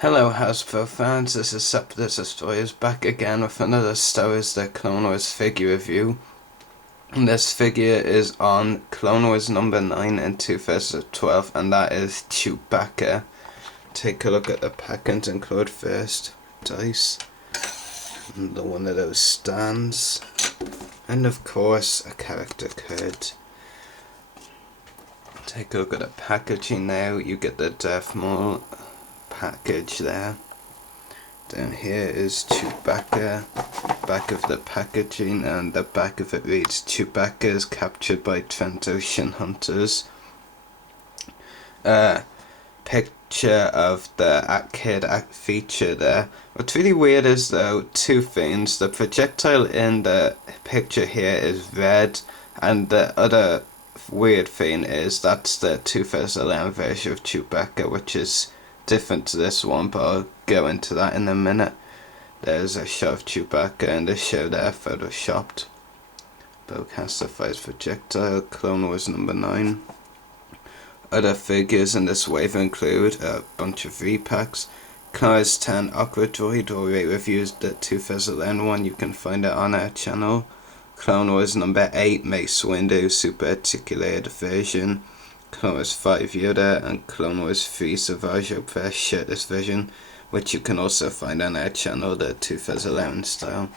Hello Hasbro fans, this is Destroyers back again with another Star Wars The Clone Wars figure review. And this figure is on Clone Wars number 9 in 2012, and that is Chewbacca. Take a look at the package include first. Dice, and one of those stands, and of course a character card. Take a look at the packaging now. You get the Darth Maul package there. Down here is Chewbacca, back of the packaging, and the back of it reads Chewbacca is captured by Trandoshan hunters. Picture of the kid feature there. What's really weird is though two things. The projectile in the picture here is red, and the other weird thing is that's the 2011 version of Chewbacca, which is different to this one, but I'll go into that in a minute. There's a shot of Chewbacca in the show there, photoshopped. Bowcaster fires projectile, Clone Wars number 9. Other figures in this wave include a bunch of repacks. Clone Wars 10 Aqua Droid, already reviewed the 2011 one, you can find it on our channel. Clone Wars number 8 Mace Windu Super Articulated version. Clone Wars 5 Yoda, and Clone Wars 3 Savage Press shirtless version, which you can also find on our channel, the 2011 style.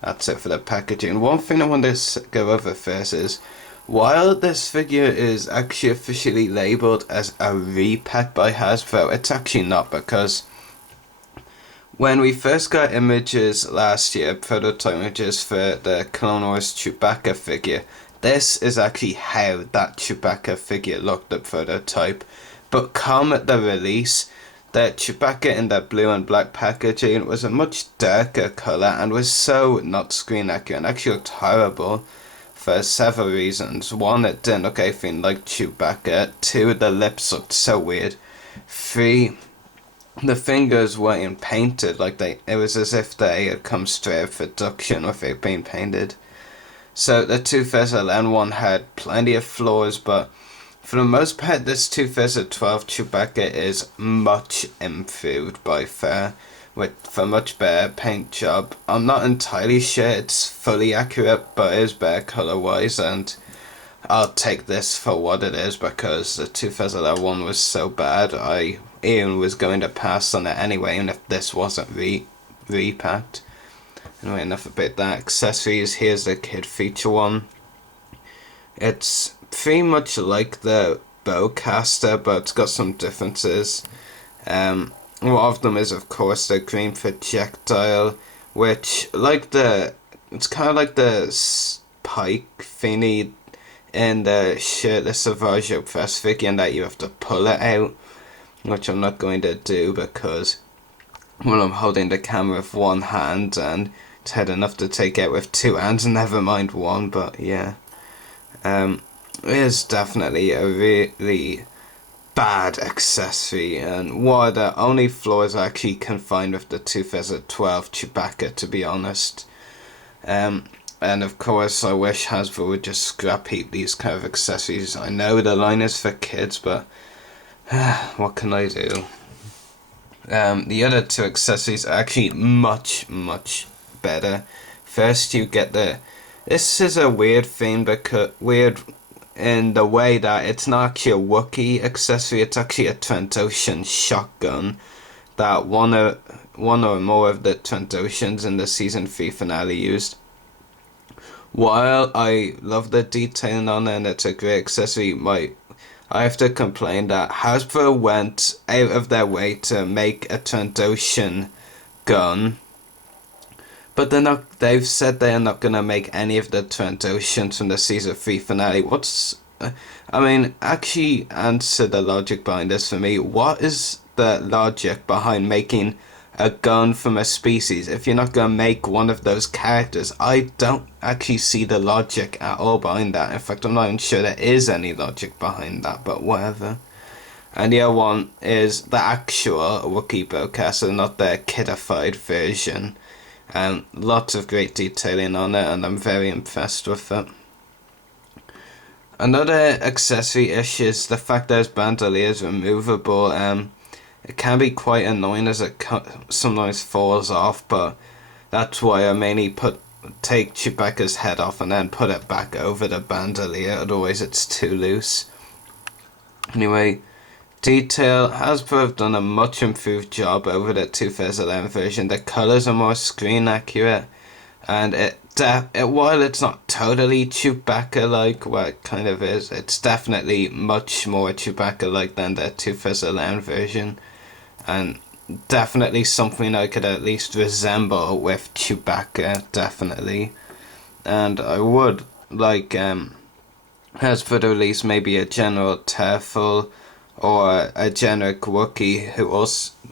That's it for the packaging. One thing I want to go over first is, while this figure is actually officially labelled as a repack by Hasbro, it's actually not, because when we first got images last year, prototype images for the Clone Wars Chewbacca figure, this is actually how that Chewbacca figure looked, the prototype. But come at the release, the Chewbacca in the blue and black packaging was a much darker colour and was so not screen accurate and actually looked horrible for several reasons. One, it didn't look anything like Chewbacca. Two, the lips looked so weird. Three, the fingers weren't painted, like it was as if they had come straight out of production without being painted. So the 2011 one had plenty of flaws, but for the most part this 2012 Chewbacca is much improved by far, with a much better paint job. I'm not entirely sure it's fully accurate, but it is better colour wise, and I'll take this for what it is, because the 2011 one was so bad I even was going to pass on it anyway, even if this wasn't repacked. Anyway, enough about that. Accessories, here's the kid feature one. It's pretty much like the Bowcaster, but it's got some differences. One of them is, of course, the green projectile, which, it's kind of like the spike thingy in the shirtless Savage Press figure, and that you have to pull it out, which I'm not going to do because, well, I'm holding the camera with one hand and it's hard enough to take out with two hands, never mind one, but yeah. It is definitely a really bad accessory, and one of the only flaws I actually can find with the 2012 Chewbacca, to be honest. And of course I wish Hasbro would just scrap heap these kind of accessories. I know the line is for kids, but what can I do? The other two accessories are actually much better. First you get this is a weird thing, because weird in the way that it's not actually a Wookiee accessory, it's actually a Trandoshan shotgun that one or more of the Trandoshans in the season 3 finale used. While I love the detailing on it and it's a great accessory, I have to complain that Hasbro went out of their way to make a Trandoshan gun, but they've said they are not going to make any of the Trandoshans from the season 3 finale. Actually answer the logic behind this for me. What is the logic behind making a gun from a species if you're not going to make one of those characters? I don't actually see the logic at all behind that. In fact, I'm not even sure there is any logic behind that, but whatever. And the other one is the actual Wookiee Bowcaster, not the kidified version. And lots of great detailing on it, and I'm very impressed with it. Another accessory issue is the fact that his bandolier is removable. it can be quite annoying as it sometimes falls off, but that's why I mainly take Chewbacca's head off and then put it back over the bandolier, otherwise it's too loose. Anyway, detail, Hasbro have done a much improved job over the 2011 version. The colours are more screen accurate, and while it's not totally Chewbacca-like, well, it kind of is, it's definitely much more Chewbacca-like than the 2011 version, and definitely something I could at least resemble with Chewbacca, definitely. And I would like Hasbro to release maybe a General Turful or a generic Wookiee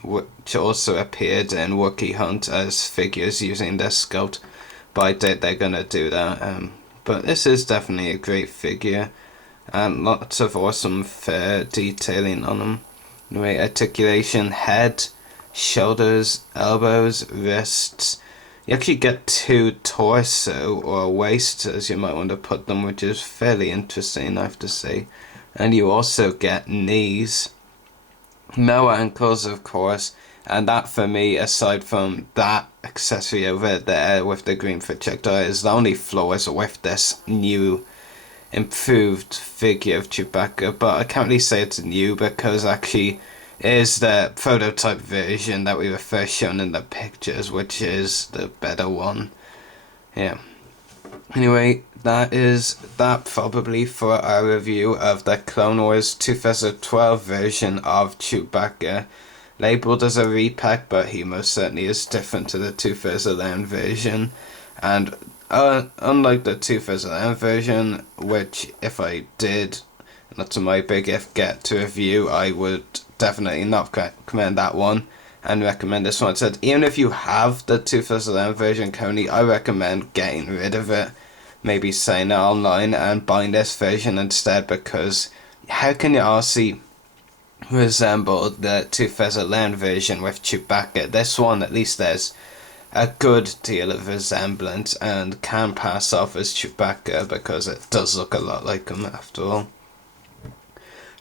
which also appeared in Wookiee Hunt as figures using this sculpt, but I doubt they're gonna do that. But this is definitely a great figure, and lots of awesome fur detailing on them. Anyway, articulation, head, shoulders, elbows, wrists. You actually get 2 torso or waist, as you might want to put them, which is fairly interesting, I have to say. And you also get knees, no ankles, of course, and that for me, aside from that accessory over there with the green projectile, is the only flaws with this new improved figure of Chewbacca. But I can't really say it's new because actually it is the prototype version that we were first shown in the pictures, which is the better one. Yeah. Anyway, that is that probably for our review of the Clone Wars 2012 version of Chewbacca. Labeled as a repack, but he most certainly is different to the 2011 version. And unlike the 2011 version, which if I did, that's my big if, get to review, I would definitely not recommend that one and recommend this one. Said even if you have the 2011 version currently, I recommend getting rid of it, maybe selling it online and buying this version instead, because how can you honestly resemble the 2011 version with Chewbacca? This one, at least there's a good deal of resemblance and can pass off as Chewbacca because it does look a lot like him after all.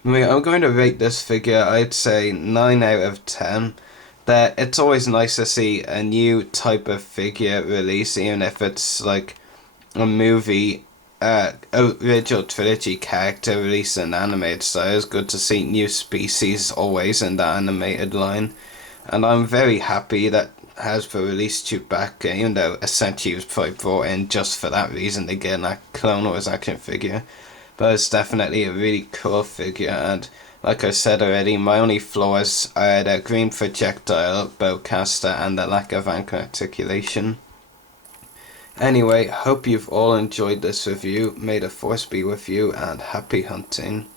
I'm going to rate this figure, I'd say 9 out of 10. That it's always nice to see a new type of figure release, even if it's like a movie, original trilogy character released in animated style. It's good to see new species always in the animated line. And I'm very happy that Hasbro released Chewbacca, even though essentially he was probably brought in just for that reason to get a Clone Wars action figure. But it's definitely a really cool figure, and like I said already, my only flaws are the green projectile, bowcaster, and the lack of anchor articulation. Anyway, hope you've all enjoyed this review. May the Force be with you, and happy hunting.